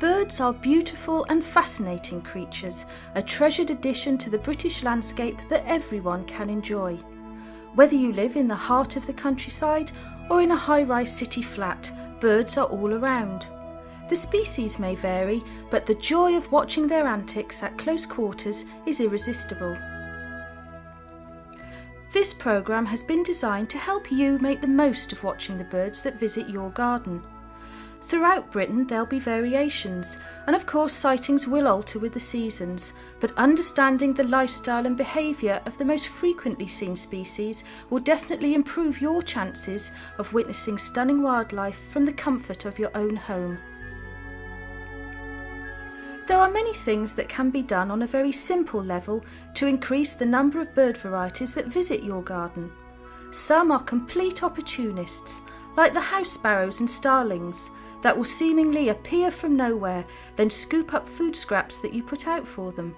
Birds are beautiful and fascinating creatures, a treasured addition to the British landscape that everyone can enjoy. Whether you live in the heart of the countryside or in a high-rise city flat, birds are all around. The species may vary, but the joy of watching their antics at close quarters is irresistible. This programme has been designed to help you make the most of watching the birds that visit your garden. Throughout Britain there'll be variations, and of course sightings will alter with the seasons, but understanding the lifestyle and behaviour of the most frequently seen species will definitely improve your chances of witnessing stunning wildlife from the comfort of your own home. There are many things that can be done on a very simple level to increase the number of bird varieties that visit your garden. Some are complete opportunists, like the house sparrows and starlings, that will seemingly appear from nowhere, then scoop up food scraps that you put out for them.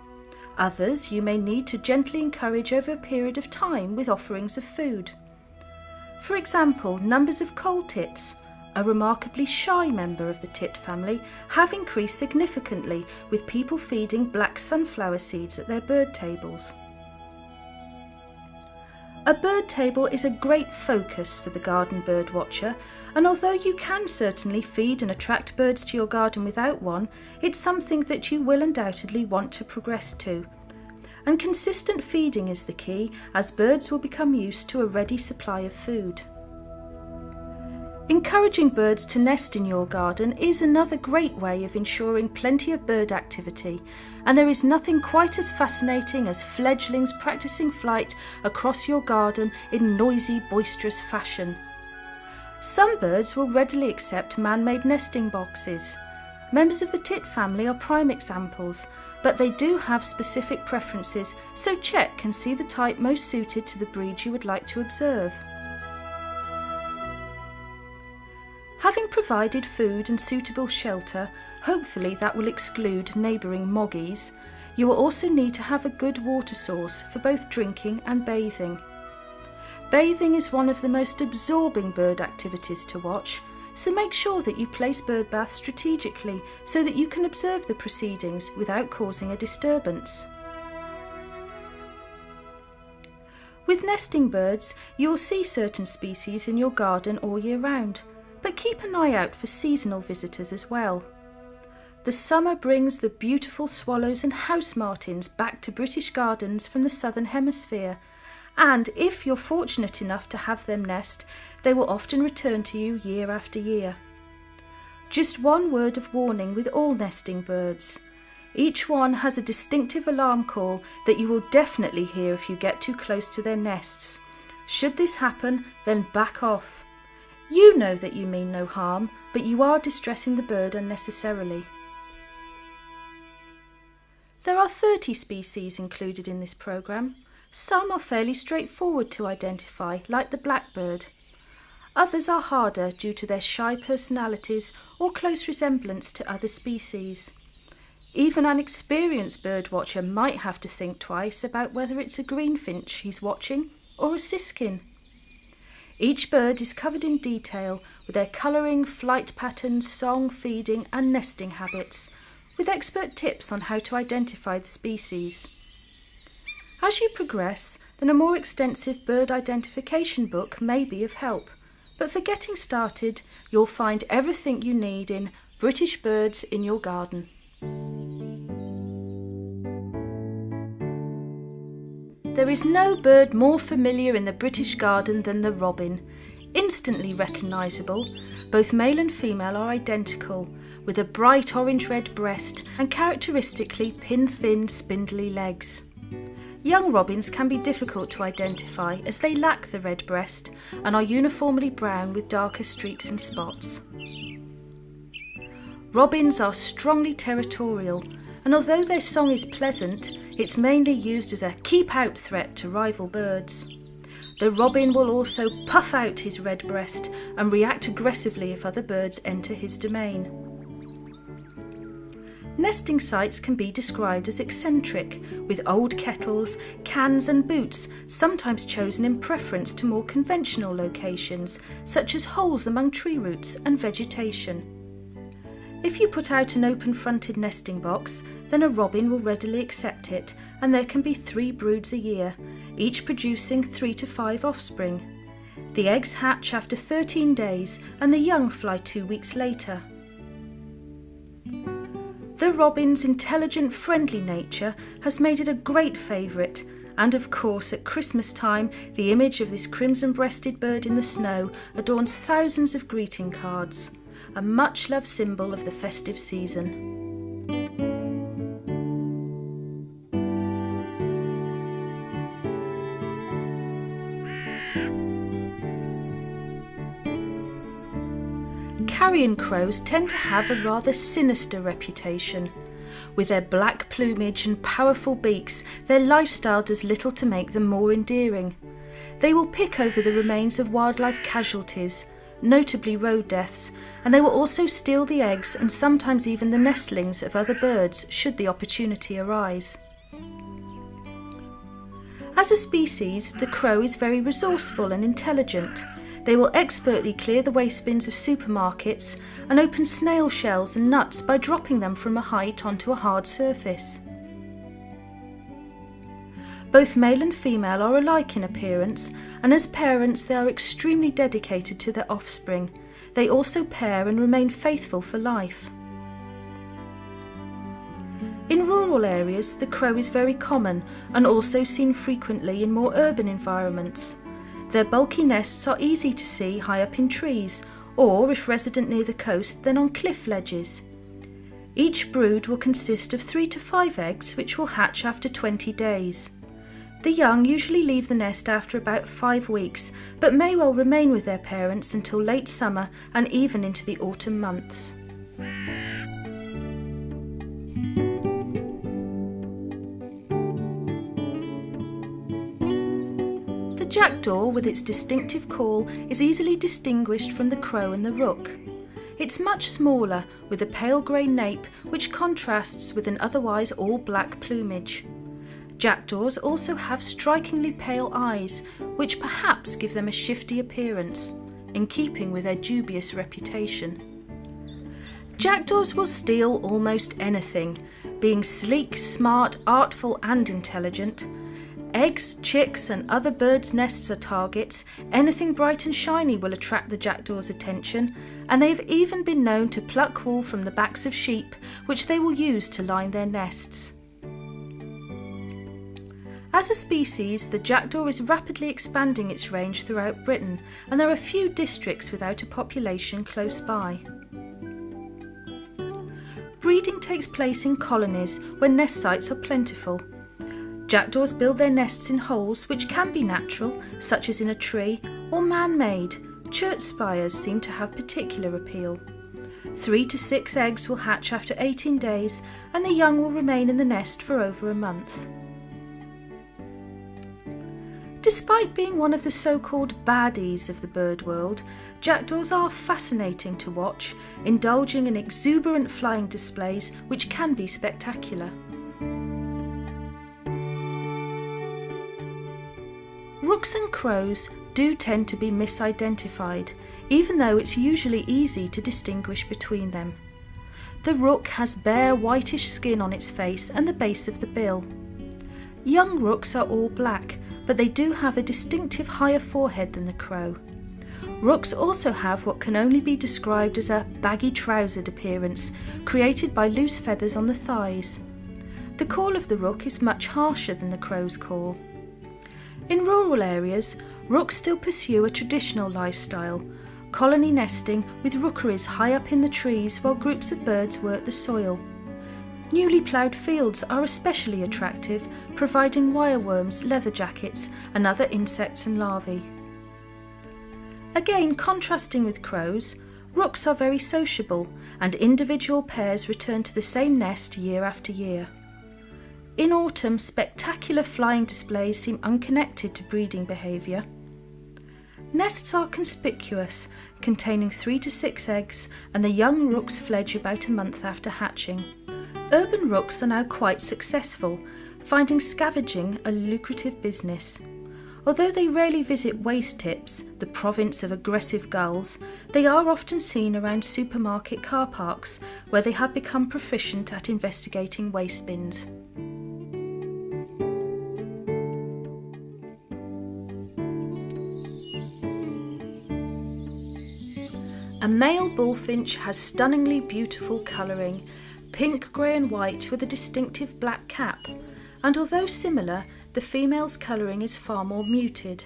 Others you may need to gently encourage over a period of time with offerings of food. For example, numbers of coal tits, a remarkably shy member of the tit family, have increased significantly with people feeding black sunflower seeds at their bird tables. A bird table is a great focus for the garden bird watcher, and although you can certainly feed and attract birds to your garden without one, it's something that you will undoubtedly want to progress to. And consistent feeding is the key, as birds will become used to a ready supply of food. Encouraging birds to nest in your garden is another great way of ensuring plenty of bird activity, and there is nothing quite as fascinating as fledglings practicing flight across your garden in noisy, boisterous fashion. Some birds will readily accept man-made nesting boxes. Members of the tit family are prime examples, but they do have specific preferences, so check and see the type most suited to the breed you would like to observe. Having provided food and suitable shelter, hopefully that will exclude neighbouring moggies, you will also need to have a good water source for both drinking and bathing. Bathing is one of the most absorbing bird activities to watch, so make sure that you place bird baths strategically so that you can observe the proceedings without causing a disturbance. With nesting birds, you will see certain species in your garden all year round, but keep an eye out for seasonal visitors as well. The summer brings the beautiful swallows and house martins back to British gardens from the southern hemisphere, and if you're fortunate enough to have them nest, they will often return to you year after year. Just one word of warning with all nesting birds. Each one has a distinctive alarm call that you will definitely hear if you get too close to their nests. Should this happen, then back off. You know that you mean no harm, but you are distressing the bird unnecessarily. There are 30 species included in this programme. Some are fairly straightforward to identify, like the blackbird. Others are harder due to their shy personalities or close resemblance to other species. Even an experienced bird watcher might have to think twice about whether it's a greenfinch he's watching or a siskin. Each bird is covered in detail with their colouring, flight patterns, song, feeding and nesting habits, with expert tips on how to identify the species. As you progress, then a more extensive bird identification book may be of help, but for getting started, you'll find everything you need in British Birds in Your Garden. There is no bird more familiar in the British garden than the robin. Instantly recognisable, both male and female are identical, with a bright orange-red breast and characteristically pin-thin, spindly legs. Young robins can be difficult to identify as they lack the red breast and are uniformly brown with darker streaks and spots. Robins are strongly territorial, and although their song is pleasant, it's mainly used as a keep-out threat to rival birds. The robin will also puff out his red breast and react aggressively if other birds enter his domain. Nesting sites can be described as eccentric, with old kettles, cans and boots sometimes chosen in preference to more conventional locations, such as holes among tree roots and vegetation. If you put out an open-fronted nesting box, then a robin will readily accept it, and there can be 3 broods a year, each producing 3 to 5 offspring. The eggs hatch after 13 days and the young fly 2 weeks later. The robin's intelligent, friendly nature has made it a great favourite, and of course at Christmas time the image of this crimson-breasted bird in the snow adorns thousands of greeting cards, a much-loved symbol of the festive season. Carrion crows tend to have a rather sinister reputation. With their black plumage and powerful beaks, their lifestyle does little to make them more endearing. They will pick over the remains of wildlife casualties, notably road deaths, and they will also steal the eggs and sometimes even the nestlings of other birds should the opportunity arise. As a species, the crow is very resourceful and intelligent. They will expertly clear the waste bins of supermarkets and open snail shells and nuts by dropping them from a height onto a hard surface. Both male and female are alike in appearance, and as parents they are extremely dedicated to their offspring. They also pair and remain faithful for life. In rural areas, the crow is very common and also seen frequently in more urban environments. Their bulky nests are easy to see high up in trees, or, if resident near the coast, then on cliff ledges. Each brood will consist of 3 to 5 eggs, which will hatch after 20 days. The young usually leave the nest after about 5 weeks, but may well remain with their parents until late summer and even into the autumn months. The jackdaw, with its distinctive call, is easily distinguished from the crow and the rook. It's much smaller, with a pale grey nape which contrasts with an otherwise all-black plumage. Jackdaws also have strikingly pale eyes, which perhaps give them a shifty appearance, in keeping with their dubious reputation. Jackdaws will steal almost anything, being sleek, smart, artful and intelligent. Eggs, chicks and other birds' nests are targets. Anything bright and shiny will attract the jackdaw's attention, and they have even been known to pluck wool from the backs of sheep, which they will use to line their nests. As a species, the jackdaw is rapidly expanding its range throughout Britain, and there are few districts without a population close by. Breeding takes place in colonies where nest sites are plentiful. Jackdaws build their nests in holes which can be natural, such as in a tree, or man-made. Church spires seem to have particular appeal. 3 to 6 eggs will hatch after 18 days, and the young will remain in the nest for over a month. Despite being one of the so-called baddies of the bird world, jackdaws are fascinating to watch, indulging in exuberant flying displays which can be spectacular. Rooks and crows do tend to be misidentified, even though it's usually easy to distinguish between them. The rook has bare whitish skin on its face and the base of the bill. Young rooks are all black, but they do have a distinctive higher forehead than the crow. Rooks also have what can only be described as a baggy trousered appearance, created by loose feathers on the thighs. The call of the rook is much harsher than the crow's call. In rural areas, rooks still pursue a traditional lifestyle, colony nesting with rookeries high up in the trees while groups of birds work the soil. Newly ploughed fields are especially attractive, providing wireworms, leather jackets and other insects and larvae. Again, contrasting with crows, rooks are very sociable, and individual pairs return to the same nest year after year. In autumn, spectacular flying displays seem unconnected to breeding behaviour. Nests are conspicuous, containing 3 to 6 eggs, and the young rooks fledge about a month after hatching. Urban rooks are now quite successful, finding scavenging a lucrative business. Although they rarely visit waste tips, the province of aggressive gulls, they are often seen around supermarket car parks, where they have become proficient at investigating waste bins. A male bullfinch has stunningly beautiful colouring, pink, grey and white with a distinctive black cap, and although similar, the female's colouring is far more muted.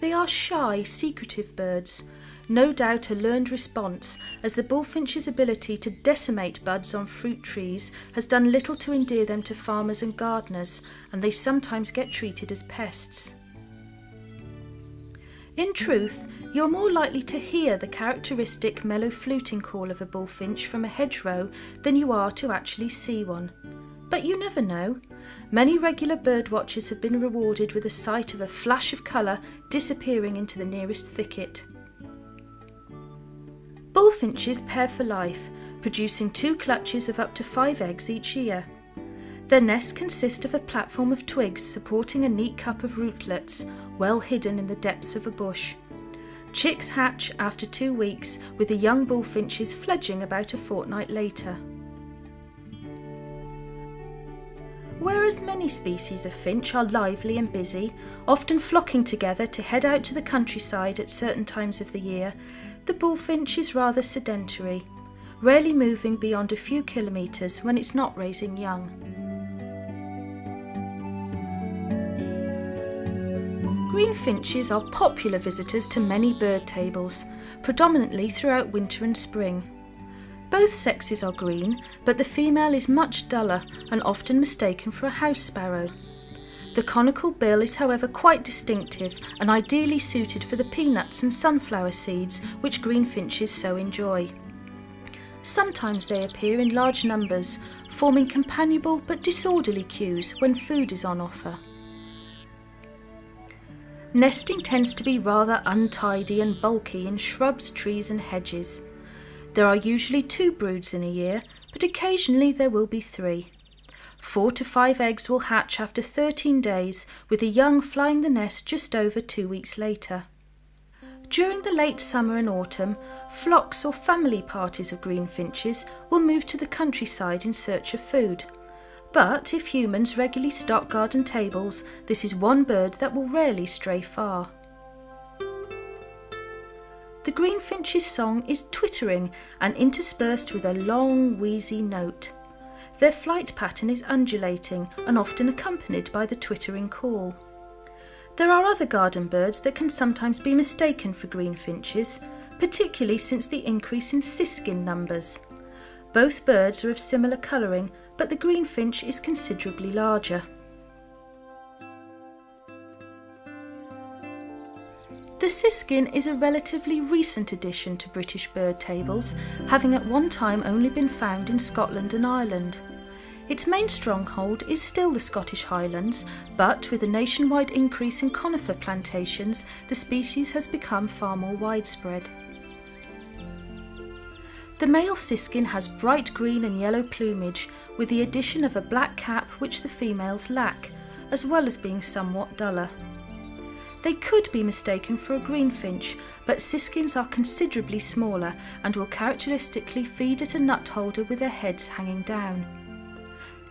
They are shy, secretive birds, no doubt a learned response, as the bullfinch's ability to decimate buds on fruit trees has done little to endear them to farmers and gardeners, and they sometimes get treated as pests. In truth, you're more likely to hear the characteristic mellow fluting call of a bullfinch from a hedgerow than you are to actually see one. But you never know. Many regular birdwatchers have been rewarded with a sight of a flash of colour disappearing into the nearest thicket. Bullfinches pair for life, producing 2 clutches of up to 5 eggs each year. Their nests consist of a platform of twigs supporting a neat cup of rootlets, well hidden in the depths of a bush. Chicks hatch after 2 weeks, with the young bullfinches fledging about a fortnight later. Whereas many species of finch are lively and busy, often flocking together to head out to the countryside at certain times of the year, the bullfinch is rather sedentary, rarely moving beyond a few kilometres when it's not raising young. Greenfinches are popular visitors to many bird tables, predominantly throughout winter and spring. Both sexes are green, but the female is much duller and often mistaken for a house sparrow. The conical bill is however quite distinctive and ideally suited for the peanuts and sunflower seeds which greenfinches so enjoy. Sometimes they appear in large numbers, forming companionable but disorderly queues when food is on offer. Nesting tends to be rather untidy and bulky in shrubs, trees and hedges. There are usually 2 broods in a year, but occasionally there will be 3. 4 to 5 eggs will hatch after 13 days, with the young flying the nest just over 2 weeks later. During the late summer and autumn, flocks or family parties of greenfinches will move to the countryside in search of food. But if humans regularly stock garden tables, this is one bird that will rarely stray far. The greenfinch's song is twittering and interspersed with a long, wheezy note. Their flight pattern is undulating and often accompanied by the twittering call. There are other garden birds that can sometimes be mistaken for greenfinches, particularly since the increase in siskin numbers. Both birds are of similar colouring, but the greenfinch is considerably larger. The siskin is a relatively recent addition to British bird tables, having at one time only been found in Scotland and Ireland. Its main stronghold is still the Scottish Highlands, but with a nationwide increase in conifer plantations, the species has become far more widespread. The male siskin has bright green and yellow plumage, with the addition of a black cap which the females lack, as well as being somewhat duller. They could be mistaken for a greenfinch, but siskins are considerably smaller and will characteristically feed at a nut holder with their heads hanging down.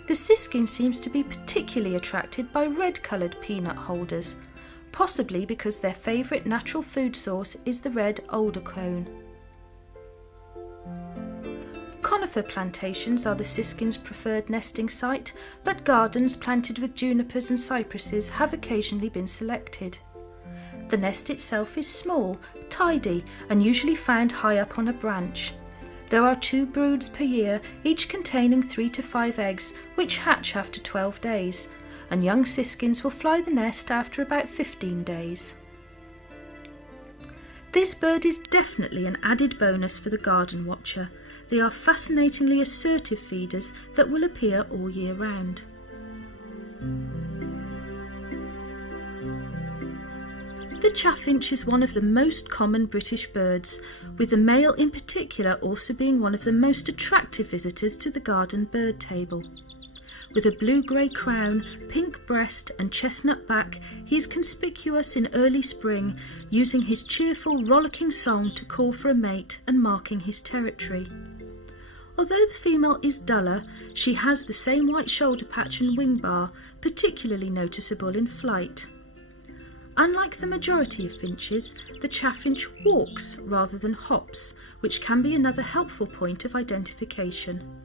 The siskin seems to be particularly attracted by red-coloured peanut holders, possibly because their favourite natural food source is the red alder cone. Conifer plantations are the siskin's preferred nesting site, but gardens planted with junipers and cypresses have occasionally been selected. The nest itself is small, tidy, and usually found high up on a branch. There are 2 broods per year, each containing 3 to 5 eggs, which hatch after 12 days, and young siskins will fly the nest after about 15 days. This bird is definitely an added bonus for the garden watcher. They are fascinatingly assertive feeders that will appear all year round. The chaffinch is one of the most common British birds, with the male in particular also being one of the most attractive visitors to the garden bird table. With a blue-grey crown, pink breast and chestnut back, he is conspicuous in early spring, using his cheerful, rollicking song to call for a mate and marking his territory. Although the female is duller, she has the same white shoulder patch and wing bar, particularly noticeable in flight. Unlike the majority of finches, the chaffinch walks rather than hops, which can be another helpful point of identification.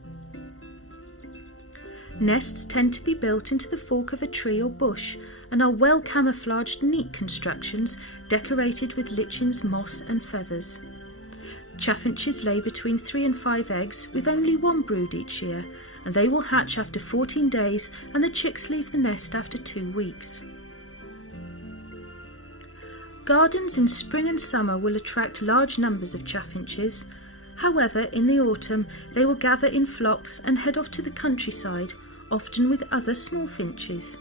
Nests tend to be built into the fork of a tree or bush and are well camouflaged, neat constructions decorated with lichens, moss and feathers. Chaffinches lay between 3 and 5 eggs with only one brood each year, and they will hatch after 14 days and the chicks leave the nest after 2 weeks. Gardens in spring and summer will attract large numbers of chaffinches. However, in the autumn they will gather in flocks and head off to the countryside, often with other small finches.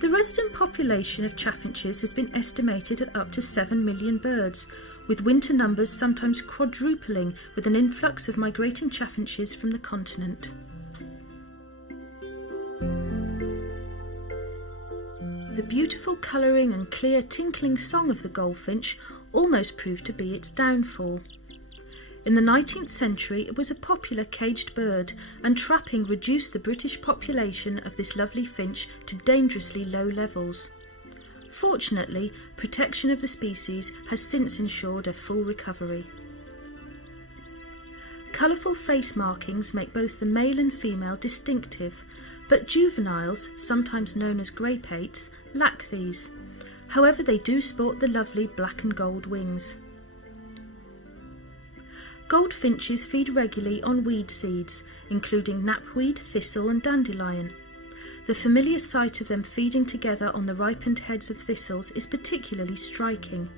The resident population of chaffinches has been estimated at up to 7 million birds, with winter numbers sometimes quadrupling with an influx of migrating chaffinches from the continent. The beautiful colouring and clear tinkling song of the goldfinch almost proved to be its downfall. In the 19th century it was a popular caged bird, and trapping reduced the British population of this lovely finch to dangerously low levels. Fortunately, protection of the species has since ensured a full recovery. Colourful face markings make both the male and female distinctive, but juveniles, sometimes known as grey-pates, lack these. However, they do sport the lovely black and gold wings. Goldfinches feed regularly on weed seeds, including knapweed, thistle and dandelion. The familiar sight of them feeding together on the ripened heads of thistles is particularly striking.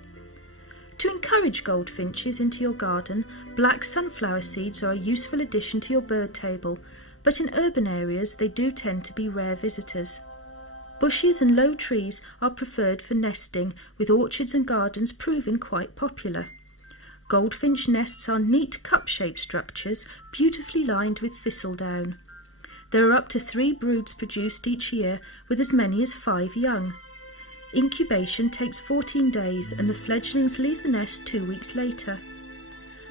To encourage goldfinches into your garden, black sunflower seeds are a useful addition to your bird table, but in urban areas they do tend to be rare visitors. Bushes and low trees are preferred for nesting, with orchards and gardens proving quite popular. Goldfinch nests are neat cup-shaped structures, beautifully lined with thistledown. There are up to 3 broods produced each year, with as many as 5 young. Incubation takes 14 days and the fledglings leave the nest 2 weeks later.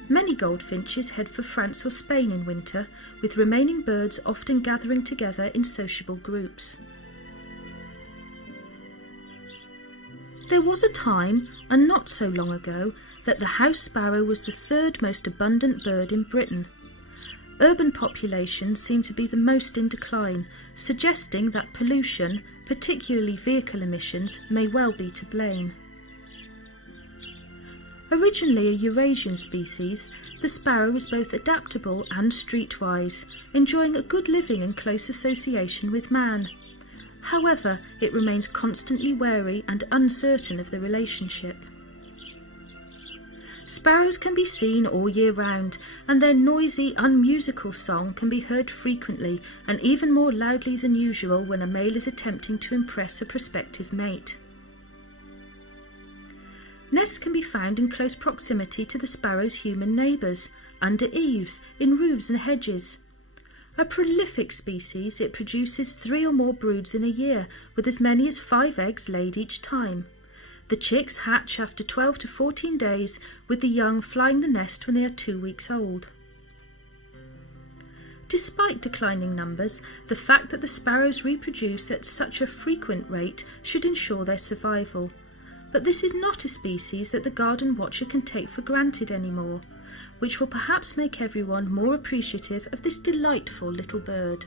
Many goldfinches head for France or Spain in winter, with remaining birds often gathering together in sociable groups. There was a time, and not so long ago, that the house sparrow was the 3rd most abundant bird in Britain. Urban populations seem to be the most in decline, suggesting that pollution, particularly vehicle emissions, may well be to blame. Originally a Eurasian species, the sparrow is both adaptable and streetwise, enjoying a good living and close association with man. However, it remains constantly wary and uncertain of the relationship. Sparrows can be seen all year round, and their noisy, unmusical song can be heard frequently and even more loudly than usual when a male is attempting to impress a prospective mate. Nests can be found in close proximity to the sparrow's human neighbours, under eaves, in roofs and hedges. A prolific species, it produces 3 or more broods in a year, with as many as 5 eggs laid each time. The chicks hatch after 12 to 14 days, with the young flying the nest when they are 2 weeks old. Despite declining numbers, the fact that the sparrows reproduce at such a frequent rate should ensure their survival. But this is not a species that the garden watcher can take for granted anymore, which will perhaps make everyone more appreciative of this delightful little bird.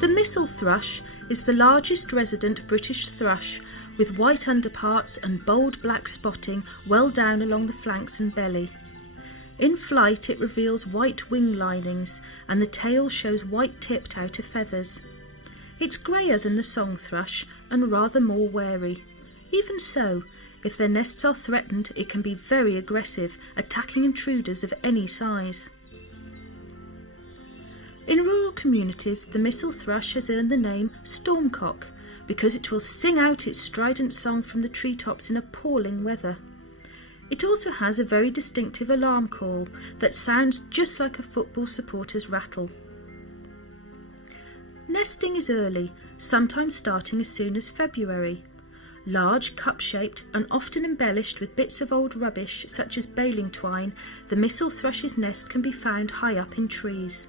The missel thrush is the largest resident British thrush, with white underparts and bold black spotting well down along the flanks and belly. In flight it reveals white wing linings, and the tail shows white-tipped outer feathers. It's greyer than the song thrush and rather more wary. Even so, if their nests are threatened, it can be very aggressive, attacking intruders of any size. In rural communities, the missel thrush has earned the name stormcock because it will sing out its strident song from the treetops in appalling weather. It also has a very distinctive alarm call that sounds just like a football supporter's rattle. Nesting is early, sometimes starting as soon as February. Large, cup-shaped and often embellished with bits of old rubbish such as baling twine, the missel thrush's nest can be found high up in trees.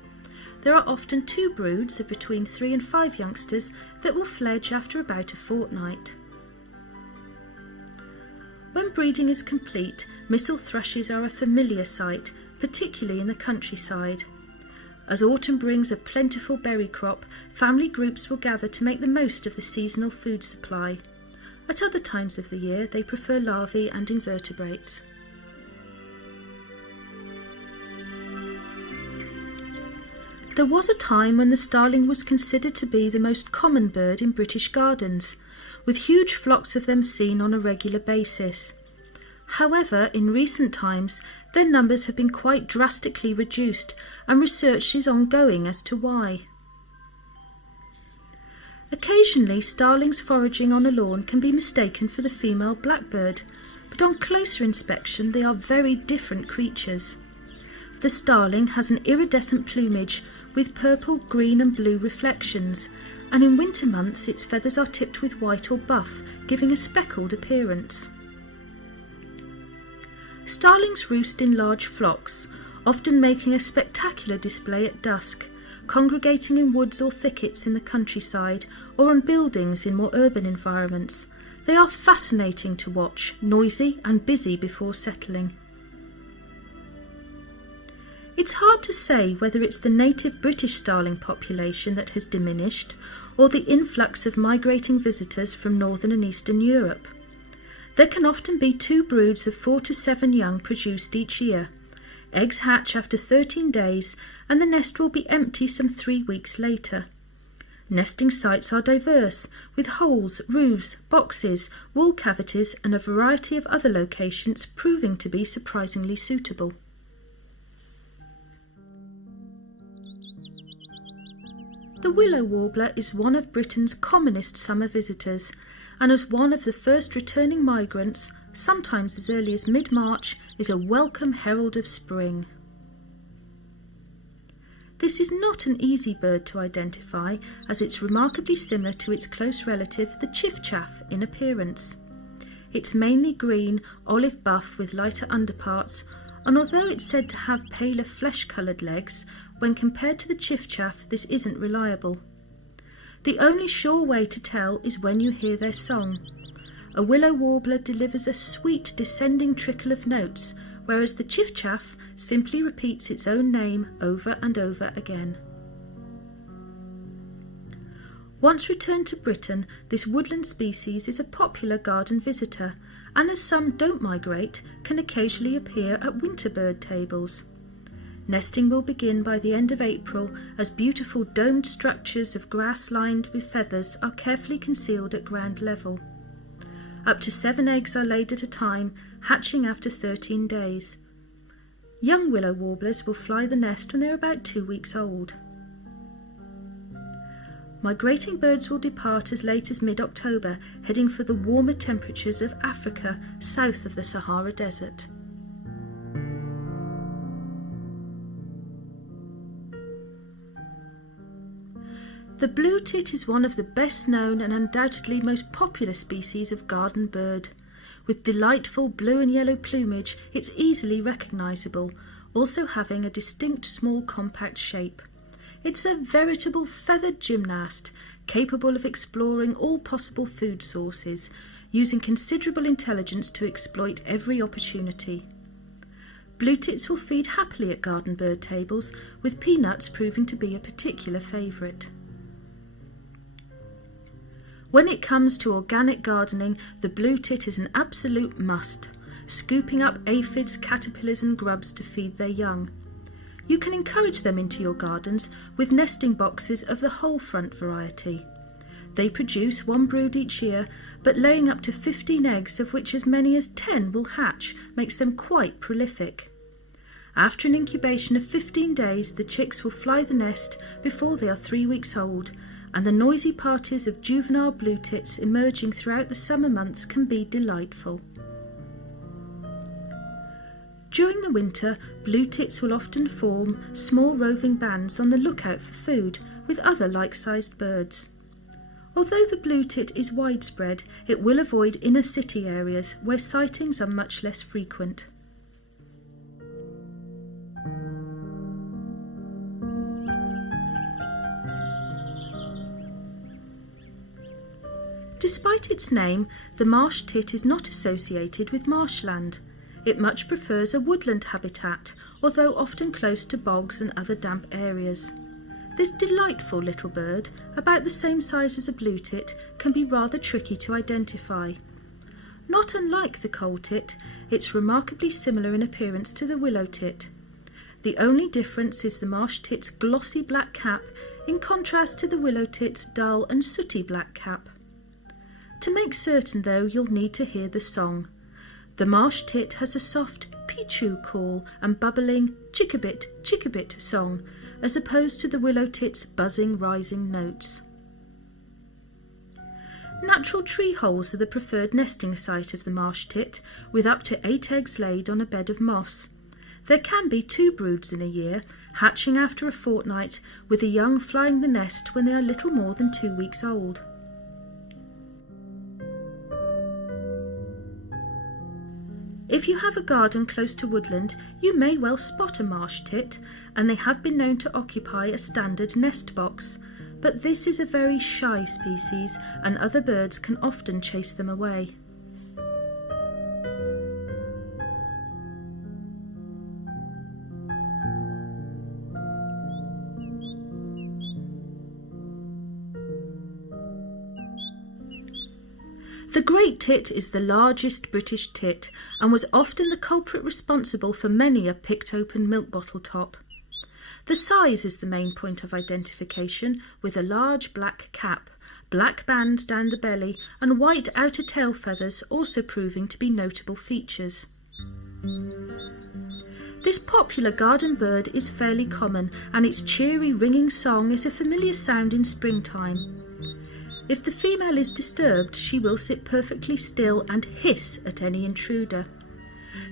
There are often 2 broods of between 3 and 5 youngsters that will fledge after about a fortnight. When breeding is complete, missel thrushes are a familiar sight, particularly in the countryside. As autumn brings a plentiful berry crop, family groups will gather to make the most of the seasonal food supply. At other times of the year, they prefer larvae and invertebrates. There was a time when the starling was considered to be the most common bird in British gardens, with huge flocks of them seen on a regular basis. However, in recent times, their numbers have been quite drastically reduced, and research is ongoing as to why. Occasionally, starlings foraging on a lawn can be mistaken for the female blackbird, but on closer inspection they are very different creatures. The starling has an iridescent plumage with purple, green and blue reflections, and in winter months its feathers are tipped with white or buff, giving a speckled appearance. Starlings roost in large flocks, often making a spectacular display at dusk, congregating in woods or thickets in the countryside or on buildings in more urban environments. They are fascinating to watch, noisy and busy before settling. It's hard to say whether it's the native British starling population that has diminished or the influx of migrating visitors from Northern and Eastern Europe. There can often be 2 broods of 4 to 7 young produced each year. Eggs hatch after 13 days and the nest will be empty some 3 weeks later. Nesting sites are diverse, with holes, roofs, boxes, wall cavities and a variety of other locations proving to be surprisingly suitable. The willow warbler is one of Britain's commonest summer visitors, and as one of the first returning migrants, sometimes as early as mid-March, is a welcome herald of spring. This is not an easy bird to identify, as it's remarkably similar to its close relative, the chiffchaff, in appearance. It's mainly green, olive buff with lighter underparts, and although it's said to have paler flesh-coloured legs, when compared to the chiffchaff, this isn't reliable. The only sure way to tell is when you hear their song. A willow warbler delivers a sweet descending trickle of notes, whereas the chiffchaff simply repeats its own name over and over again. Once returned to Britain, this woodland species is a popular garden visitor, and as some don't migrate, can occasionally appear at winter bird tables. Nesting will begin by the end of April as beautiful domed structures of grass lined with feathers are carefully concealed at ground level. Up to 7 eggs are laid at a time, hatching after 13 days. Young willow warblers will fly the nest when they are about 2 weeks old. Migrating birds will depart as late as mid-October, heading for the warmer temperatures of Africa south of the Sahara Desert. The blue tit is one of the best known and undoubtedly most popular species of garden bird. With delightful blue and yellow plumage, it's easily recognisable, also having a distinct small compact shape. It's a veritable feathered gymnast, capable of exploring all possible food sources, using considerable intelligence to exploit every opportunity. Blue tits will feed happily at garden bird tables, with peanuts proving to be a particular favourite. When it comes to organic gardening, the blue tit is an absolute must, scooping up aphids, caterpillars and grubs to feed their young. You can encourage them into your gardens with nesting boxes of the whole front variety. They produce 1 brood each year, but laying up to 15 eggs, of which as many as 10 will hatch, makes them quite prolific. After an incubation of 15 days, the chicks will fly the nest before they are 3 weeks old, and the noisy parties of juvenile blue tits emerging throughout the summer months can be delightful. During the winter, blue tits will often form small roving bands on the lookout for food with other like-sized birds. Although the blue tit is widespread, it will avoid inner city areas where sightings are much less frequent. Despite its name, the marsh tit is not associated with marshland. It much prefers a woodland habitat, although often close to bogs and other damp areas. This delightful little bird, about the same size as a blue tit, can be rather tricky to identify. Not unlike the coal tit, it's remarkably similar in appearance to the willow tit. The only difference is the marsh tit's glossy black cap in contrast to the willow tit's dull and sooty black cap. To make certain, though, you'll need to hear the song. The marsh tit has a soft pee-choo call and bubbling chickabit song, as opposed to the willow tit's buzzing rising notes. Natural tree holes are the preferred nesting site of the marsh tit, with up to 8 eggs laid on a bed of moss. There can be 2 broods in a year, hatching after a fortnight, with the young flying the nest when they are little more than 2 weeks old. If you have a garden close to woodland, you may well spot a marsh tit, and they have been known to occupy a standard nest box, but this is a very shy species, and other birds can often chase them away. The great tit is the largest British tit and was often the culprit responsible for many a picked open milk bottle top. The size is the main point of identification, with a large black cap, black band down the belly and white outer tail feathers also proving to be notable features. This popular garden bird is fairly common, and its cheery ringing song is a familiar sound in springtime. If the female is disturbed, she will sit perfectly still and hiss at any intruder.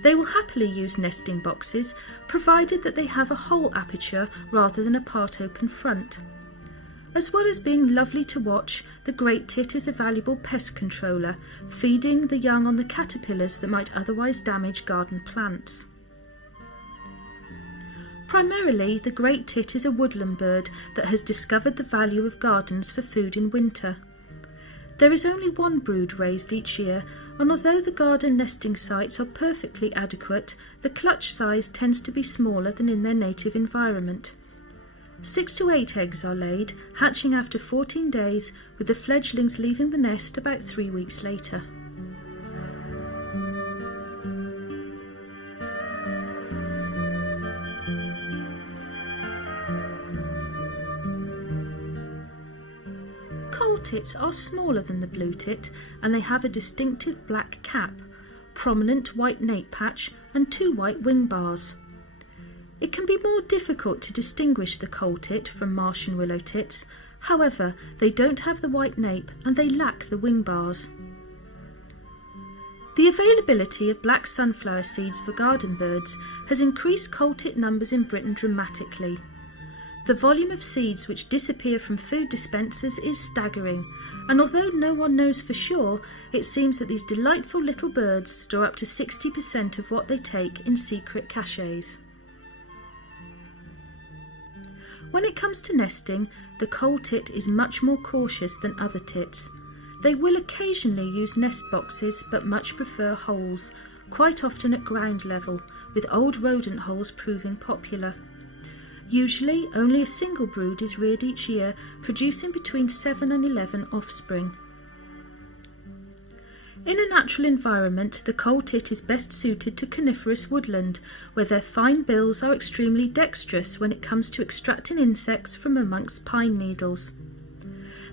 They will happily use nesting boxes, provided that they have a hole aperture rather than a part-open front. As well as being lovely to watch, the great tit is a valuable pest controller, feeding the young on the caterpillars that might otherwise damage garden plants. Primarily, the great tit is a woodland bird that has discovered the value of gardens for food in winter. There is only 1 brood raised each year, and although the garden nesting sites are perfectly adequate, the clutch size tends to be smaller than in their native environment. 6 to 8 eggs are laid, hatching after 14 days, with the fledglings leaving the nest about 3 weeks later. Coal tits are smaller than the blue tit, and they have a distinctive black cap, prominent white nape patch and 2 white wing bars. It can be more difficult to distinguish the coal tit from marsh and willow tits. However, they don't have the white nape and they lack the wing bars. The availability of black sunflower seeds for garden birds has increased coal tit numbers in Britain dramatically. The volume of seeds which disappear from food dispensers is staggering, and although no one knows for sure, it seems that these delightful little birds store up to 60% of what they take in secret caches. When it comes to nesting, the coal tit is much more cautious than other tits. They will occasionally use nest boxes, but much prefer holes, quite often at ground level, with old rodent holes proving popular. Usually, only a single brood is reared each year, producing between 7 and 11 offspring. In a natural environment, the coal tit is best suited to coniferous woodland, where their fine bills are extremely dexterous when it comes to extracting insects from amongst pine needles.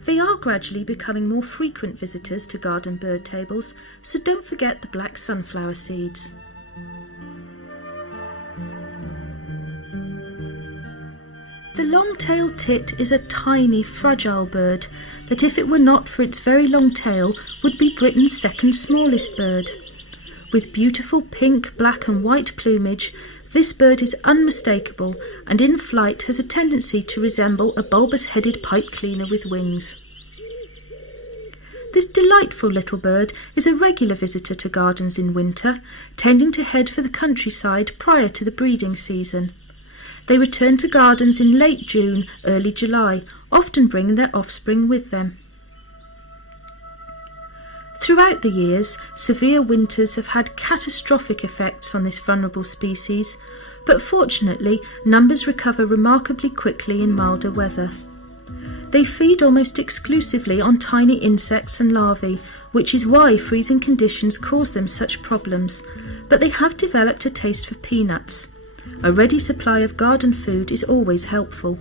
They are gradually becoming more frequent visitors to garden bird tables, so don't forget the black sunflower seeds. The long-tailed tit is a tiny, fragile bird that, if it were not for its very long tail, would be Britain's second smallest bird. With beautiful pink, black and white plumage, this bird is unmistakable and in flight has a tendency to resemble a bulbous-headed pipe cleaner with wings. This delightful little bird is a regular visitor to gardens in winter, tending to head for the countryside prior to the breeding season. They return to gardens in late June, early July, often bringing their offspring with them. Throughout the years, severe winters have had catastrophic effects on this vulnerable species, but fortunately numbers recover remarkably quickly in milder weather. They feed almost exclusively on tiny insects and larvae, which is why freezing conditions cause them such problems, but they have developed a taste for peanuts. A ready supply of garden food is always helpful.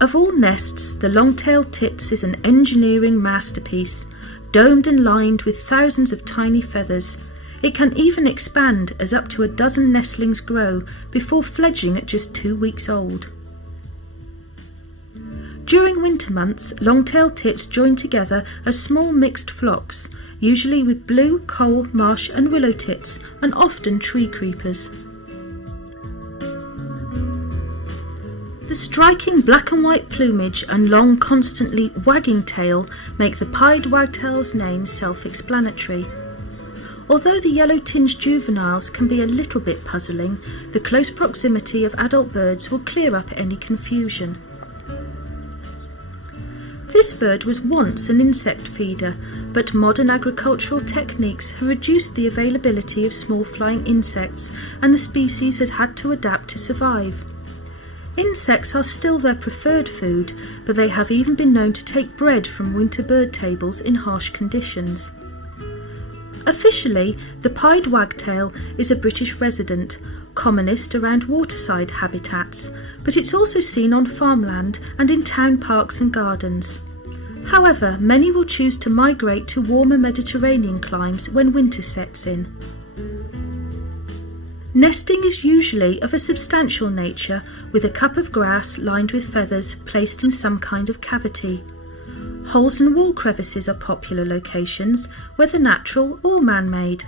Of all nests, the long-tailed tit's is an engineering masterpiece, domed and lined with thousands of tiny feathers. It can even expand as up to a dozen nestlings grow before fledging at just 2 weeks old. During winter months, long-tailed tits join together as small mixed flocks, usually with blue, coal, marsh and willow tits, and often tree creepers. The striking black and white plumage and long, constantly wagging tail make the pied wagtail's name self-explanatory. Although the yellow-tinged juveniles can be a little bit puzzling, the close proximity of adult birds will clear up any confusion. This bird was once an insect feeder, but modern agricultural techniques have reduced the availability of small flying insects, and the species has had to adapt to survive. Insects are still their preferred food, but they have even been known to take bread from winter bird tables in harsh conditions. Officially, the pied wagtail is a British resident, commonest around waterside habitats, but it's also seen on farmland and in town parks and gardens. However, many will choose to migrate to warmer Mediterranean climes when winter sets in. Nesting is usually of a substantial nature, with a cup of grass lined with feathers placed in some kind of cavity. Holes and wall crevices are popular locations, whether natural or man-made.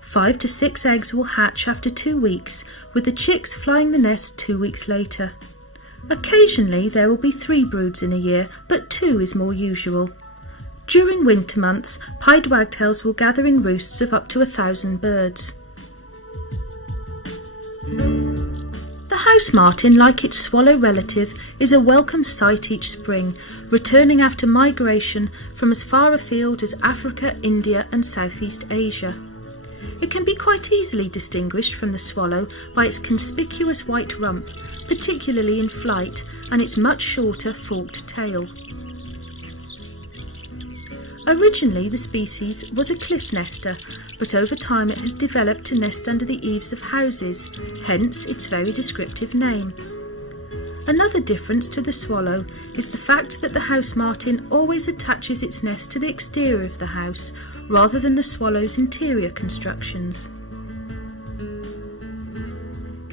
5 to 6 eggs will hatch after 2 weeks, with the chicks flying the nest 2 weeks later. Occasionally there will be 3 broods in a year, but 2 is more usual. During winter months, pied wagtails will gather in roosts of up to 1,000 birds. The house martin, like its swallow relative, is a welcome sight each spring, returning after migration from as far afield as Africa, India and Southeast Asia. It can be quite easily distinguished from the swallow by its conspicuous white rump, particularly in flight, and its much shorter forked tail. Originally, the species was a cliff nester, but over time it has developed to nest under the eaves of houses, hence its very descriptive name. Another difference to the swallow is the fact that the house martin always attaches its nest to the exterior of the house, rather than the swallow's interior constructions.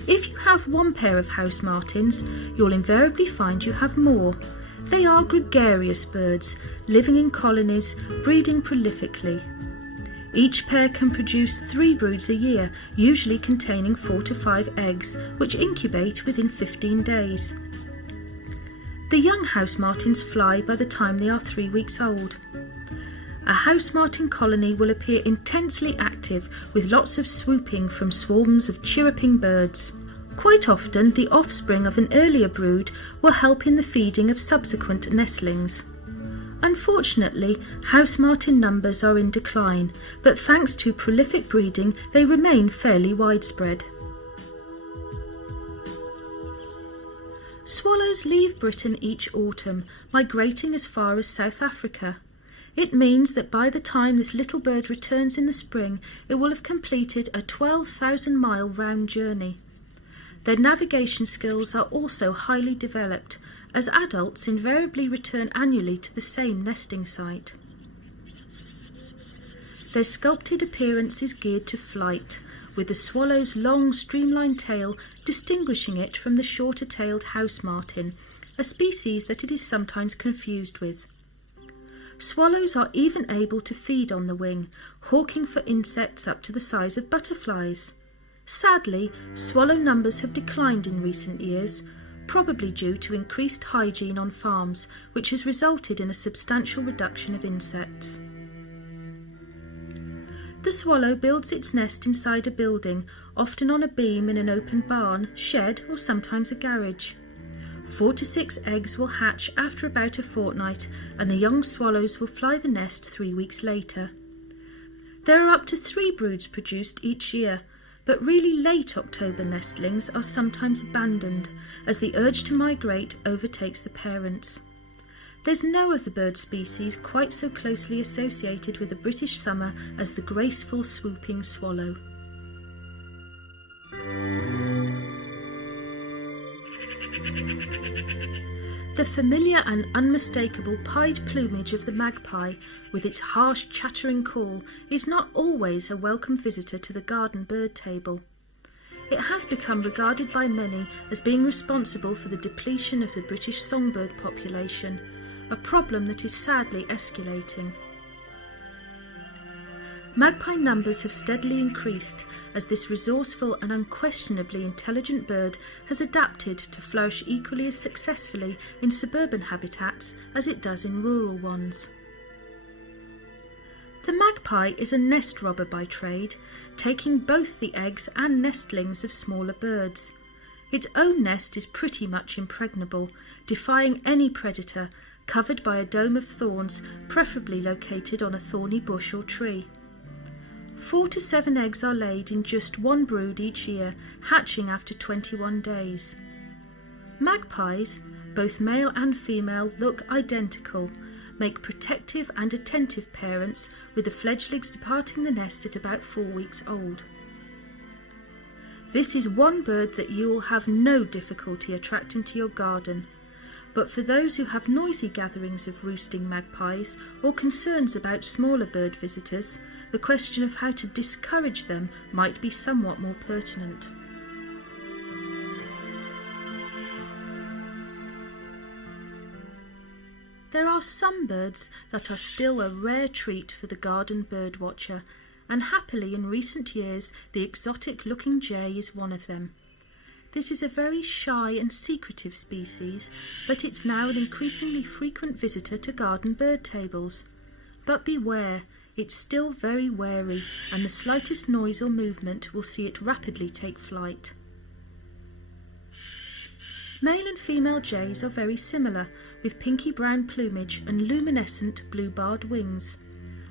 If you have one pair of house martins, you'll invariably find you have more. They are gregarious birds, living in colonies, breeding prolifically. Each pair can produce 3 broods a year, usually containing 4 to 5 eggs, which incubate within 15 days. The young house martins fly by the time they are 3 weeks old. A house martin colony will appear intensely active, with lots of swooping from swarms of chirruping birds. Quite often, the offspring of an earlier brood will help in the feeding of subsequent nestlings. Unfortunately, house martin numbers are in decline, but thanks to prolific breeding, they remain fairly widespread. Swallows leave Britain each autumn, migrating as far as South Africa. It means that by the time this little bird returns in the spring, it will have completed a 12,000-mile round journey. Their navigation skills are also highly developed, as adults invariably return annually to the same nesting site. Their sculpted appearance is geared to flight, with the swallow's long streamlined tail distinguishing it from the shorter-tailed house martin, a species that it is sometimes confused with. Swallows are even able to feed on the wing, hawking for insects up to the size of butterflies. Sadly, swallow numbers have declined in recent years, probably due to increased hygiene on farms, which has resulted in a substantial reduction of insects. The swallow builds its nest inside a building, often on a beam in an open barn, shed, or sometimes a garage. 4 to 6 eggs will hatch after about a fortnight, and the young swallows will fly the nest 3 weeks later. There are up to 3 broods produced each year, but really late October nestlings are sometimes abandoned, as the urge to migrate overtakes the parents. There's no other bird species quite so closely associated with the British summer as the graceful swooping swallow. The familiar and unmistakable pied plumage of the magpie, with its harsh chattering call, is not always a welcome visitor to the garden bird table. It has become regarded by many as being responsible for the depletion of the British songbird population, a problem that is sadly escalating. Magpie numbers have steadily increased as this resourceful and unquestionably intelligent bird has adapted to flourish equally as successfully in suburban habitats as it does in rural ones. The magpie is a nest robber by trade, taking both the eggs and nestlings of smaller birds. Its own nest is pretty much impregnable, defying any predator, covered by a dome of thorns, preferably located on a thorny bush or tree. 4 to 7 eggs are laid in just 1 brood each year, hatching after 21 days. Magpies, both male and female, look identical, make protective and attentive parents, with the fledglings departing the nest at about 4 weeks old. This is one bird that you will have no difficulty attracting to your garden, but for those who have noisy gatherings of roosting magpies or concerns about smaller bird visitors, the question of how to discourage them might be somewhat more pertinent. There are some birds that are still a rare treat for the garden birdwatcher, and happily in recent years the exotic-looking jay is one of them. This is a very shy and secretive species, but it's now an increasingly frequent visitor to garden bird tables. But beware, it's still very wary, and the slightest noise or movement will see it rapidly take flight. Male and female jays are very similar, with pinky-brown plumage and luminescent blue-barred wings.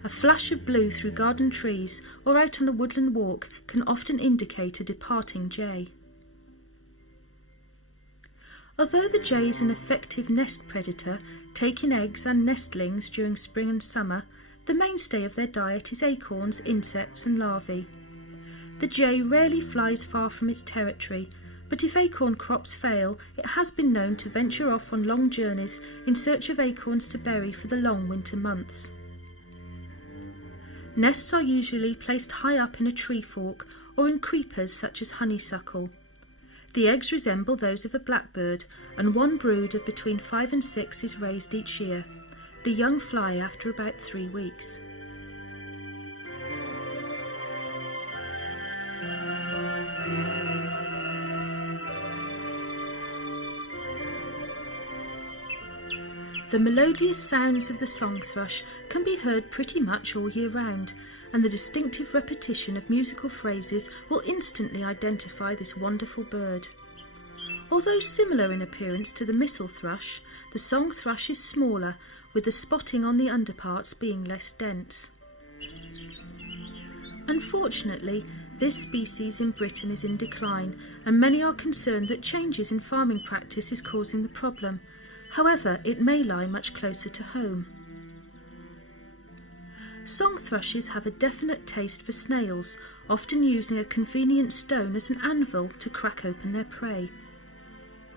A flash of blue through garden trees or out on a woodland walk can often indicate a departing jay. Although the jay is an effective nest predator, taking eggs and nestlings during spring and summer, the mainstay of their diet is acorns, insects and larvae. The jay rarely flies far from its territory, but if acorn crops fail, it has been known to venture off on long journeys in search of acorns to bury for the long winter months. Nests are usually placed high up in a tree fork or in creepers such as honeysuckle. The eggs resemble those of a blackbird, and 1 brood of between 5 and 6 is raised each year. The young fly after about 3 weeks. The melodious sounds of the song thrush can be heard pretty much all year round, and the distinctive repetition of musical phrases will instantly identify this wonderful bird. Although similar in appearance to the missel thrush, the song thrush is smaller, with the spotting on the underparts being less dense. Unfortunately, this species in Britain is in decline, and many are concerned that changes in farming practice is causing the problem. However, it may lie much closer to home. Song thrushes have a definite taste for snails, often using a convenient stone as an anvil to crack open their prey.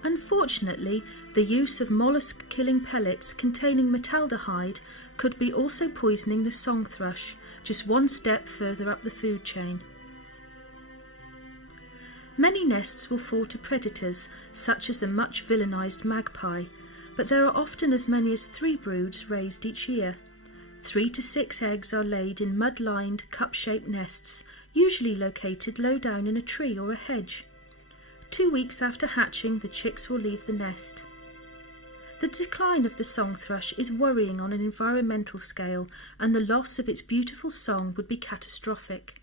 Unfortunately, the use of mollusk-killing pellets containing metaldehyde could be also poisoning the song thrush, just 1 step further up the food chain. Many nests will fall to predators, such as the much villainised magpie, but there are often as many as 3 broods raised each year. 3 to 6 eggs are laid in mud-lined, cup-shaped nests, usually located low down in a tree or a hedge. 2 weeks after hatching, the chicks will leave the nest. The decline of the song thrush is worrying on an environmental scale, and the loss of its beautiful song would be catastrophic.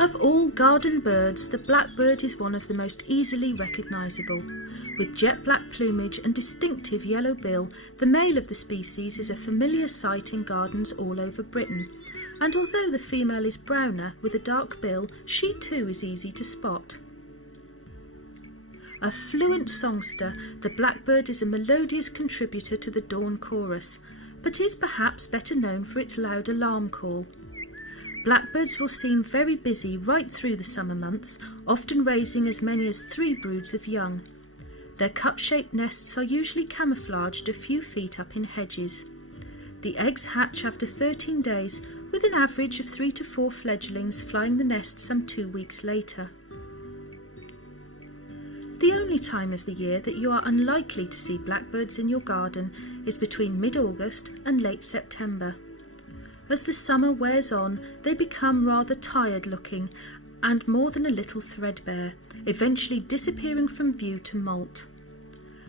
Of all garden birds, the blackbird is one of the most easily recognisable. With jet black plumage and distinctive yellow bill, the male of the species is a familiar sight in gardens all over Britain, and although the female is browner with a dark bill, she too is easy to spot. A fluent songster, the blackbird is a melodious contributor to the dawn chorus, but is perhaps better known for its loud alarm call. Blackbirds will seem very busy right through the summer months, often raising as many as 3 broods of young. Their cup-shaped nests are usually camouflaged a few feet up in hedges. The eggs hatch after 13 days, with an average of 3 to 4 fledglings flying the nest some 2 weeks later. The only time of the year that you are unlikely to see blackbirds in your garden is between mid-August and late September. As the summer wears on, they become rather tired-looking and more than a little threadbare, eventually disappearing from view to moult.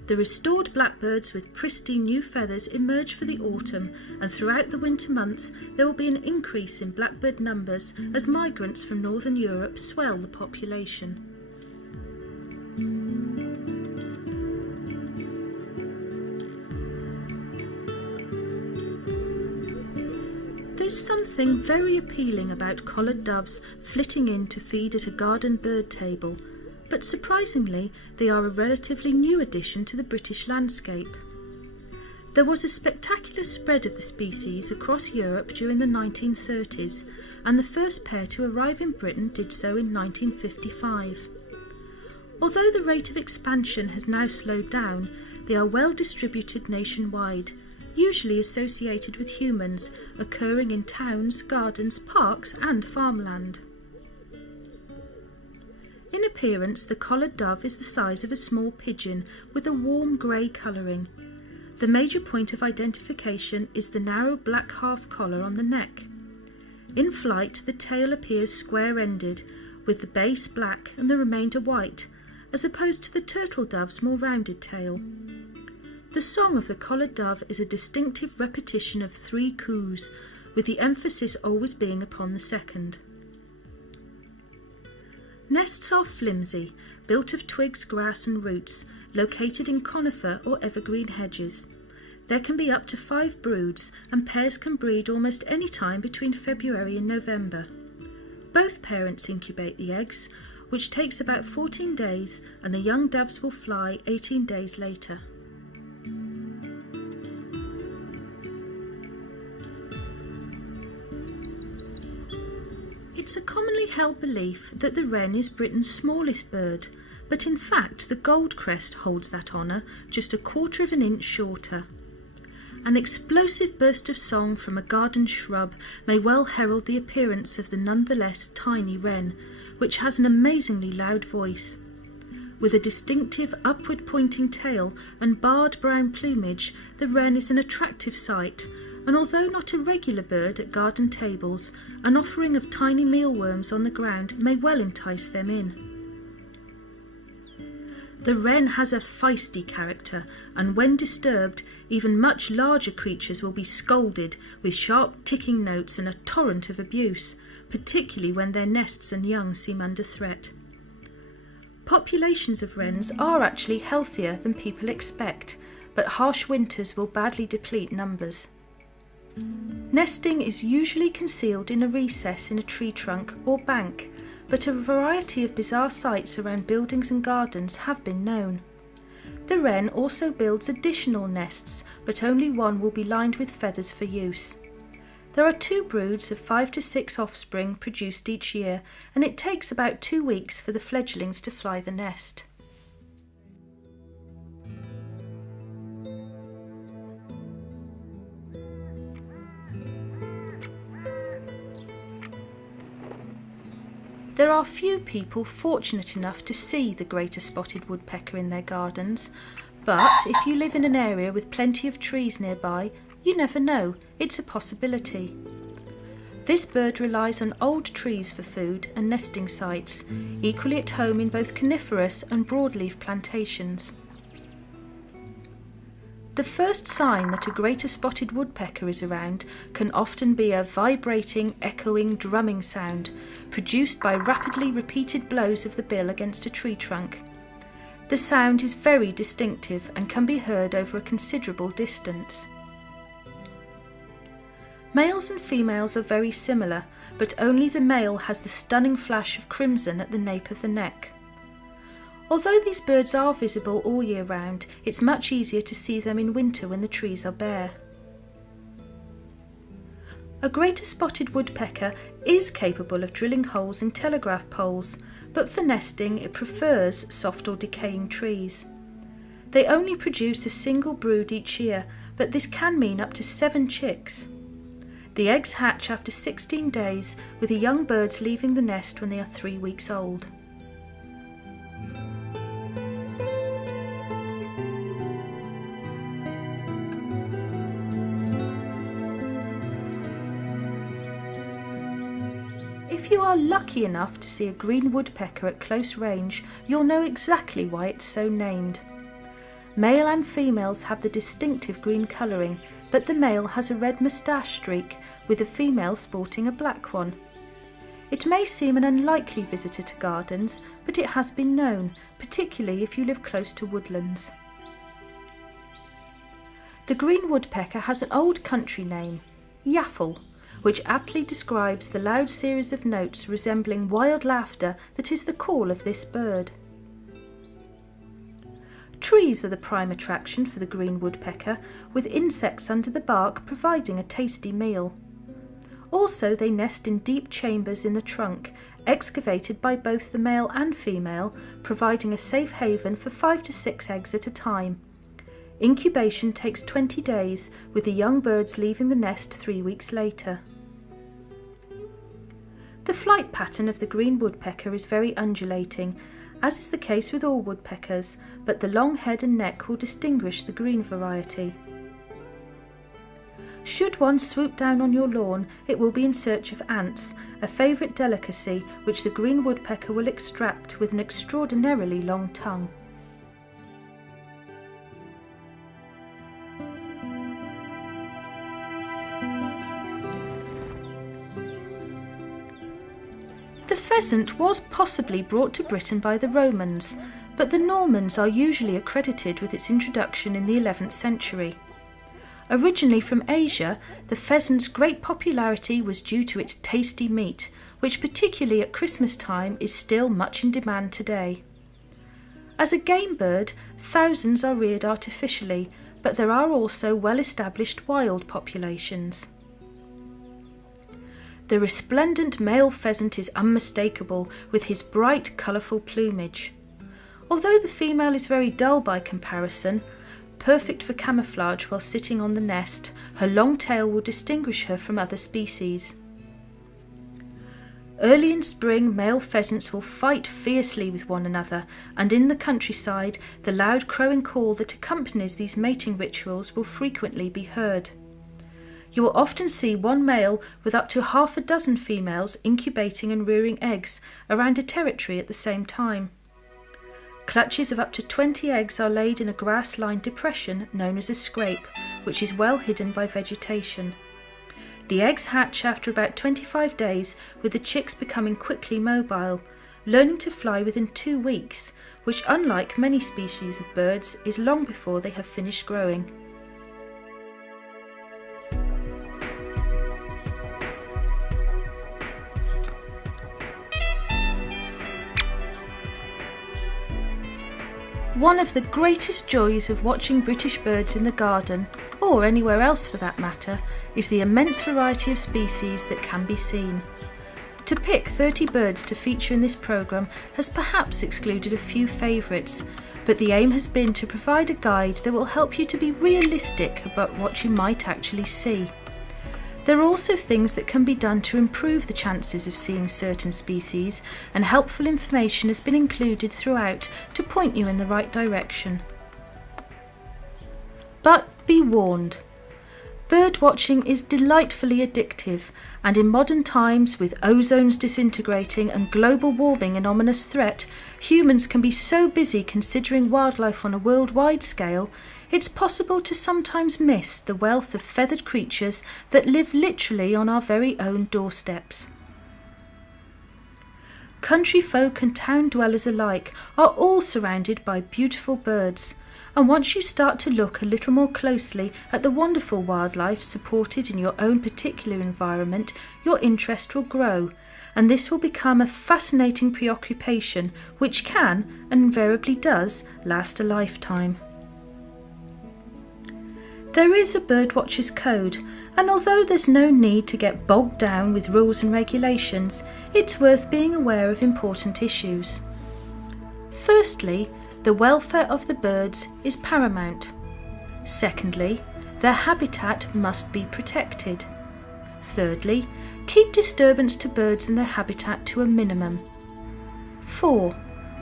The restored blackbirds with pristine new feathers emerge for the autumn, and throughout the winter months there will be an increase in blackbird numbers as migrants from northern Europe swell the population. There's something very appealing about collared doves flitting in to feed at a garden bird table, but surprisingly they are a relatively new addition to the British landscape. There was a spectacular spread of the species across Europe during the 1930s, and the first pair to arrive in Britain did so in 1955. Although the rate of expansion has now slowed down, they are well distributed nationwide, usually associated with humans, occurring in towns, gardens, parks and farmland. In appearance, the collared dove is the size of a small pigeon with a warm grey colouring. The major point of identification is the narrow black half collar on the neck. In flight, the tail appears square-ended, with the base black and the remainder white, as opposed to the turtle dove's more rounded tail. The song of the collared dove is a distinctive repetition of 3 coos, with the emphasis always being upon the second. Nests are flimsy, built of twigs, grass and roots, located in conifer or evergreen hedges. There can be up to 5 broods, and pairs can breed almost any time between February and November. Both parents incubate the eggs, which takes about 14 days, and the young doves will fly 18 days later. It's a commonly held belief that the wren is Britain's smallest bird, but in fact the goldcrest holds that honour just a quarter of an inch shorter. An explosive burst of song from a garden shrub may well herald the appearance of the nonetheless tiny wren, which has an amazingly loud voice. With a distinctive upward-pointing tail and barred brown plumage, the wren is an attractive sight, and although not a regular bird at garden tables, an offering of tiny mealworms on the ground may well entice them in. The wren has a feisty character, and when disturbed, even much larger creatures will be scolded with sharp ticking notes and a torrent of abuse, particularly when their nests and young seem under threat. Populations of wrens are actually healthier than people expect, but harsh winters will badly deplete numbers. Nesting is usually concealed in a recess in a tree trunk or bank, but a variety of bizarre sites around buildings and gardens have been known. The wren also builds additional nests, but only one will be lined with feathers for use. There are 2 broods of 5 to 6 offspring produced each year, and it takes about 2 weeks for the fledglings to fly the nest. There are few people fortunate enough to see the Greater Spotted Woodpecker in their gardens, but if you live in an area with plenty of trees nearby, you never know, it's a possibility. This bird relies on old trees for food and nesting sites, equally at home in both coniferous and broadleaf plantations. The first sign that a Greater Spotted Woodpecker is around can often be a vibrating, echoing, drumming sound produced by rapidly repeated blows of the bill against a tree trunk. The sound is very distinctive and can be heard over a considerable distance. Males and females are very similar, but only the male has the stunning flash of crimson at the nape of the neck. Although these birds are visible all year round, it's much easier to see them in winter when the trees are bare. A Greater Spotted Woodpecker is capable of drilling holes in telegraph poles, but for nesting it prefers soft or decaying trees. They only produce a single brood each year, but this can mean up to 7 chicks. The eggs hatch after 16 days, with the young birds leaving the nest when they are 3 weeks old. If you are lucky enough to see a green woodpecker at close range, you'll know exactly why it's so named. Male and females have the distinctive green colouring, but the male has a red moustache streak, with the female sporting a black one. It may seem an unlikely visitor to gardens, but it has been known, particularly if you live close to woodlands. The green woodpecker has an old country name, yaffle, which aptly describes the loud series of notes resembling wild laughter that is the call of this bird. Trees are the prime attraction for the green woodpecker, with insects under the bark providing a tasty meal. Also, they nest in deep chambers in the trunk, excavated by both the male and female, providing a safe haven for 5 to 6 eggs at a time. Incubation takes 20 days, with the young birds leaving the nest 3 weeks later. The flight pattern of the green woodpecker is very undulating, as is the case with all woodpeckers, but the long head and neck will distinguish the green variety. Should one swoop down on your lawn, it will be in search of ants, a favourite delicacy which the green woodpecker will extract with an extraordinarily long tongue. The pheasant was possibly brought to Britain by the Romans, but the Normans are usually accredited with its introduction in the 11th century. Originally from Asia, the pheasant's great popularity was due to its tasty meat, which particularly at Christmas time is still much in demand today. As a game bird, thousands are reared artificially, but there are also well-established wild populations. The resplendent male pheasant is unmistakable with his bright, colourful plumage. Although the female is very dull by comparison, perfect for camouflage while sitting on the nest, her long tail will distinguish her from other species. Early in spring, male pheasants will fight fiercely with one another, and in the countryside, the loud crowing call that accompanies these mating rituals will frequently be heard. You will often see one male with up to half a dozen females incubating and rearing eggs around a territory at the same time. Clutches of up to 20 eggs are laid in a grass-lined depression known as a scrape, which is well hidden by vegetation. The eggs hatch after about 25 days, with the chicks becoming quickly mobile, learning to fly within 2 weeks, which, unlike many species of birds, is long before they have finished growing. One of the greatest joys of watching British birds in the garden, or anywhere else for that matter, is the immense variety of species that can be seen. To pick 30 birds to feature in this programme has perhaps excluded a few favourites, but the aim has been to provide a guide that will help you to be realistic about what you might actually see. There are also things that can be done to improve the chances of seeing certain species, and helpful information has been included throughout to point you in the right direction. But be warned. Bird watching is delightfully addictive, and in modern times, with ozones disintegrating and global warming an ominous threat, humans can be so busy considering wildlife on a worldwide scale, it's possible to sometimes miss the wealth of feathered creatures that live literally on our very own doorsteps. Country folk and town dwellers alike are all surrounded by beautiful birds, and once you start to look a little more closely at the wonderful wildlife supported in your own particular environment, your interest will grow, and this will become a fascinating preoccupation which can, and invariably does, last a lifetime. There is a birdwatcher's code, and although there's no need to get bogged down with rules and regulations, it's worth being aware of important issues. Firstly, the welfare of the birds is paramount. Secondly, their habitat must be protected. Thirdly, keep disturbance to birds and their habitat to a minimum. 4.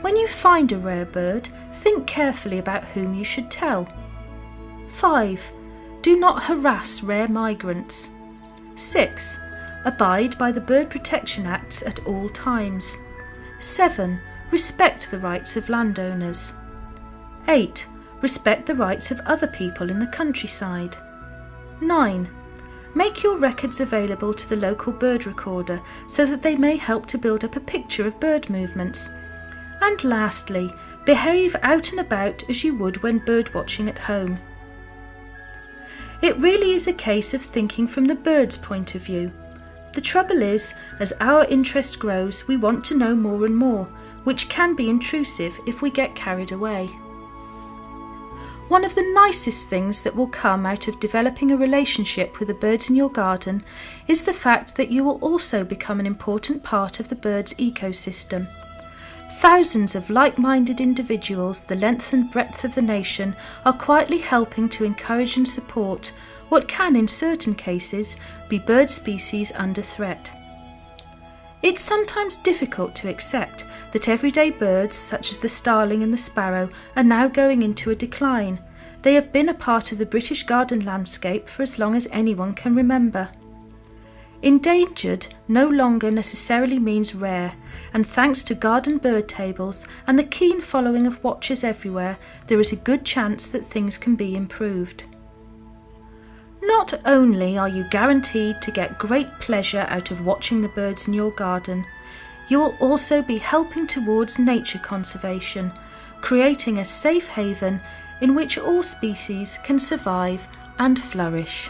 When you find a rare bird, think carefully about whom you should tell. 5. Do not harass rare migrants. 6. Abide by the Bird Protection Acts at all times. 7. Respect the rights of landowners. 8. Respect the rights of other people in the countryside. 9. Make your records available to the local bird recorder so that they may help to build up a picture of bird movements. And lastly, behave out and about as you would when bird watching at home. It really is a case of thinking from the bird's point of view. The trouble is, as our interest grows, we want to know more and more, which can be intrusive if we get carried away. One of the nicest things that will come out of developing a relationship with the birds in your garden is the fact that you will also become an important part of the bird's ecosystem. Thousands of like-minded individuals, the length and breadth of the nation, are quietly helping to encourage and support what can, in certain cases, be bird species under threat. It's sometimes difficult to accept that everyday birds, such as the starling and the sparrow, are now going into a decline. They have been a part of the British garden landscape for as long as anyone can remember. Endangered no longer necessarily means rare, and thanks to garden bird tables and the keen following of watchers everywhere, there is a good chance that things can be improved. Not only are you guaranteed to get great pleasure out of watching the birds in your garden, you will also be helping towards nature conservation, creating a safe haven in which all species can survive and flourish.